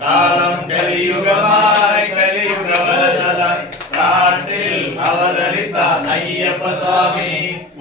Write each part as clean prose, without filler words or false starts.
காலம் கலியுகமாய் கலியுக வரதலாய் காட்டில் அவதரித்தார் ஐயப்ப சுவாமி.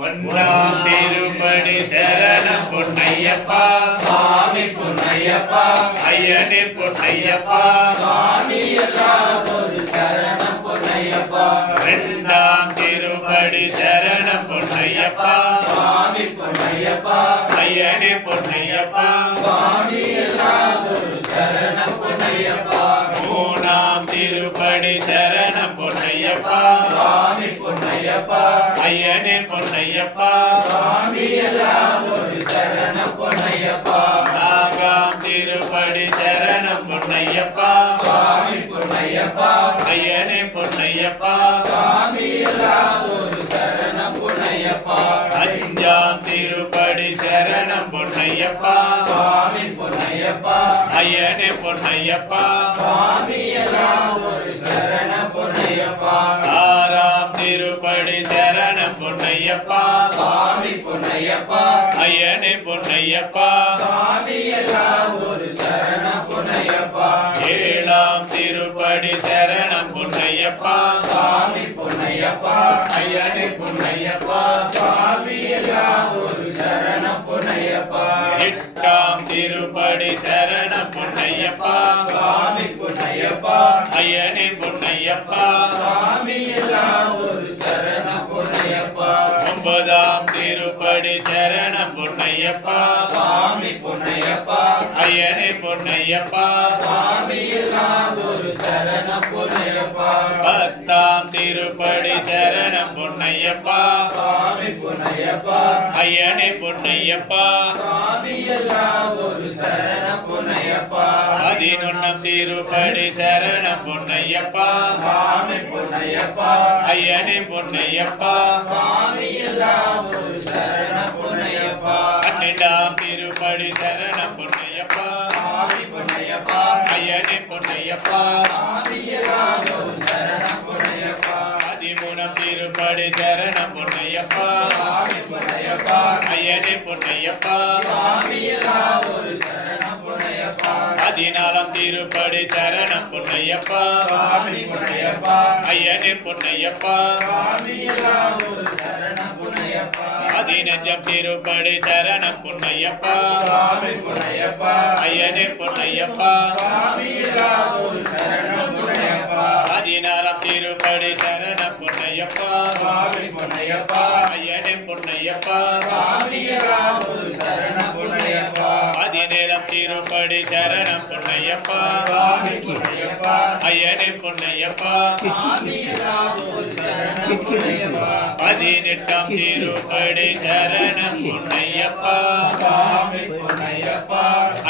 ஒன்றாம் திருப்படி சரணம் பொன்னையப்பா சுவாமி பொன்னையப்பா ஐயனே பொன்னையப்பா சுவாமி எல்லாதொரு சரணம் பொன்னையப்பா. இரண்டாம் திருப்படி சரணம் பொன்னையப்பா சுவாமி பொன்னையப்பா ஐயனே பொன்னையப்பா சுவாமி எல்லாதொரு சரணம் பொன்னையப்பா. மூணாம் திருப்படி சரணம் பொன்னையப்பா சுவாமி பொன்னையப்பா ஐயனே பொன்னையப்பா சுவாமி எல்லாதொரு சரணம் பொன்னையப்பா. நான்காம் திருப்படி சரணம் பொன்னையப்பா சுவாமி பொன்னையப்பா ஐயனே பொன்னையப்பா சுவாமி எல்லாதொரு சரணம் பொன்னையப்பா. அஞ்சாம் திருப்படி சரணம் பொன்னையப்பா சுவாமி பொன்னையப்பா ஐயனே பொன்னையப்பா சுவாமி எல்லாதொரு சரணம் பொன்னையப்பா. ஆறாம் திருப்படி சரணம் பொன்னையப்பா சுவாமி பொன்னையப்பா ஐயனே பொன்னையப்பா சுவாமி எல்லாதொரு சரணம் பொன்னையப்பா. ஏழாம் திருப்படி சரணம் பொன்னையப்பா சுவாமி பொன்னையப்பா ஐயனே பொன்னையப்பா சுவாமி எல்லாதொரு சரணம் பொன்னையப்பா. எட்டாம் திருப்படி சரணம் பொன்னையப்பா சுவாமி பொன்னையப்பா ஐயனே பொன்னையப்பா சுவாமி எல்லாதொரு சரணம் பொன்னையப்பா. ஒன்பதாம் திருப்படி சரணம் பொன்னையப்பா சுவாமி பொன்னையப்பா ஐயனே பொன்னையப்பா சுவாமி எல்லாதொரு சரணம் பொன்னையப்பா. பத்தாம் திருப்படி சரணம் பொன்னையப்பா சுவாமி பொன்னையப்பா ஐயனே பொன்னையப்பா சுவாமி எல்லாதொரு சரணம் பொன்னையப்பா. பதினொன்னாம் திருப்படி சரணம் பொன்னையப்பா சுவாமி பொன்னையப்பா ஐயனே பொன்னையப்பா சுவாமி எல்லாதொரு சரணம் பொன்னையப்பா. பன்னெண்டாம் திருப்படி சரணம் பொன்னையப்பா சுவாமி பொன்னையப்பா ஐயனே பொன்னையப்பா சுவாமி எல்லாதொரு சரணம் பொன்னையப்பா. பதிமூணாம் திருப்படி சரணம் பொன்னையப்பா சுவாமி பொன்னையப்பா ஐயனே பொன்னையப்பா சுவாமி எல்லாதொரு சரணம் பொன்னையப்பா. பதினாலாம் திருப்படி சரணம் பொன்னையப்பா சுவாமி பொன்னையப்பா ஐயனே பொன்னையப்பா சுவாமி எல்லாதொரு சரணம் பொன்னையப்பா. பதினஞ்சாம் திருப்படி சரணம் பொன்னையப்பா சுவாமி பொன்னையப்பா ஐயனே பொன்னையப்பா சுவாமி எல்லாதொரு சரணம் பொன்னையப்பா. பதினாறாம் திருப்படி சரணம் பொன்னையப்பா சுவாமி பொன்னையப்பா ஐயனே பொன்னையப்பா சுவாமி எல்லாதொரு சரணம் பொன்னையப்பா. பதினேழாம் திருப்படி சரணம் பொன்னையப்பா சுவாமி பொன்னையப்பா ஐயனே பொன்னையப்பா சுவாமி எல்லாதொரு சரணம் பொன்னையப்பா. பதினெட்டாம் திருப்படி சரணம் பொன்னையப்பா சுவாமி பொன்னையப்பா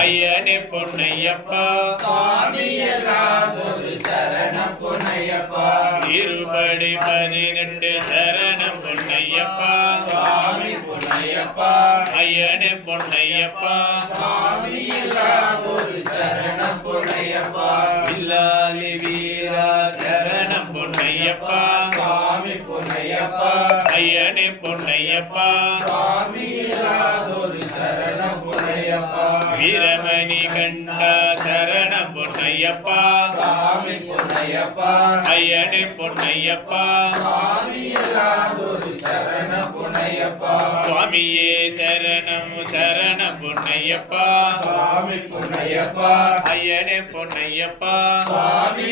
ஐயனே பொன்னையப்பா சுவாமி எல்லாதொரு சரணம் பொன்னையப்பா. திருப்படி 18 சரணம் பொன்னையப்பா சுவாமி பொன்னையப்பா ஐயனே பொன்னையப்பா சுவாமி எல்லாதொரு சரணம் பொன்னையப்பா. வில்லாலி வீரா சரணம் பொன்னையப்பா சுவாமி பொன்னையப்பா ஐயனே பொன்னையப்பா சுவாமி எல்லாதொரு சரணம் பொன்னையப்பா. வீரமணி கண்டா சரணம் பொன்னையப்பா சுவாமி பொன்னையப்பா ஐயனே பொன்னையப்பா சுவாமி எல்லாதொரு சரணம் பொன்னையப்பா. சுவாமியே சரணம் சரணம் பொன்னையப்பா சுவாமி பொன்னையப்பா ஐயனே பொன்னையப்பா சுவாமி